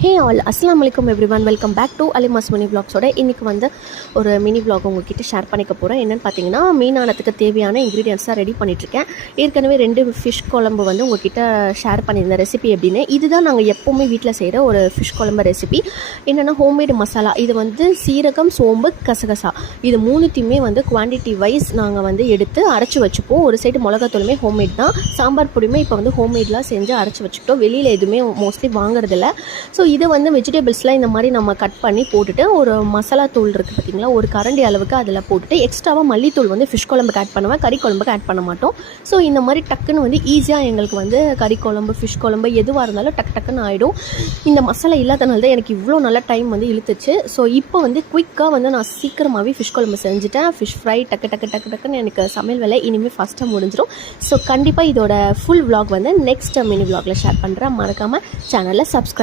ஹே all அஸ்ஸலாமு அலைக்கும் everyone, welcome back to Alima's mini விளாக்ஸோட. இன்றைக்கி வந்து ஒரு மினி விளாக் உங்ககிட்ட ஷேர் பண்ணிக்க போகிறேன். என்னென்னு பார்த்தீங்கன்னா, மீனானத்துக்கு தேவையான இன்க்ரீடியன்ஸாக ரெடி பண்ணிகிட்ருக்கேன். ஏற்கனவே 2 ஃபிஷ் குழம்பு வந்து உங்ககிட்ட ஷேர் பண்ணியிருந்தேன் ரெசிபி எப்படின்னு. இதுதான் நாங்கள் எப்போவுமே வீட்டில் செய்கிற ஒரு ஃபிஷ் குழம்பு ரெசிபி. என்னென்னா ஹோம்மேடு மசாலா. இது வந்து சீரகம், சோம்பு, கசகசா இது மூணுத்தையுமே வந்து குவான்டிட்டி வைஸ் நாங்கள் வந்து எடுத்து அரைச்சி வச்சுப்போம். ஒரு சைடு மிளகாத்தூளுமே ஹோம்மேட் தான், சாம்பார் பொடியுமே இப்போ வந்து ஹோம்மேட்லாம் செஞ்சு அரைச்சி வச்சுக்கிட்டோம். வெளியில் எதுவுமே மோஸ்ட்லி வாங்குறதில்ல. ஸோ இது வந்து வெஜிடபிள்ஸ்லாம் இந்த மாதிரி நம்ம கட் பண்ணி போட்டுட்டு, ஒரு மசாலா தூள் இருக்குது பார்த்திங்களா, ஒரு கரண்டி அளவுக்கு அதில் போட்டுட்டு எக்ஸ்ட்ராவாக மல்லித்தூள் வந்து ஃபிஷ் குழம்புக்கு ஆட் பண்ணுவேன், கறி குழம்புக்கு ஆட் பண்ண மாட்டோம். ஸோ இந்த மாதிரி டக்குன்னு வந்து ஈஸியாக எங்களுக்கு வந்து கறி குழம்பு, ஃபிஷ் குழம்பு எதுவாக இருந்தாலும் டக்குன்னு ஆகிடும். இந்த மசாலா இல்லாதனால தான் எனக்கு இவ்வளோ நல்ல டைம் வந்து இழுத்துச்சு. ஸோ இப்போ வந்து குயிக்காக வந்து நான் சீக்கிரமாகவே ஃபிஷ் குழம்பு செஞ்சுட்டேன். ஃபிஷ் ஃப்ரை டக்குன்னு எனக்கு சமையல் வேலை இனிமேல் ஃபாஸ்ட்டாக முடிஞ்சிடும். ஸோ கண்டிப்பாக இதோட ஃபுல் விளாக் வந்து நெக்ஸ்ட் மினி விளாகில் ஷேர் பண்ணுறேன். மறக்காமல் சேனலில் சப்ஸ்கிரைப்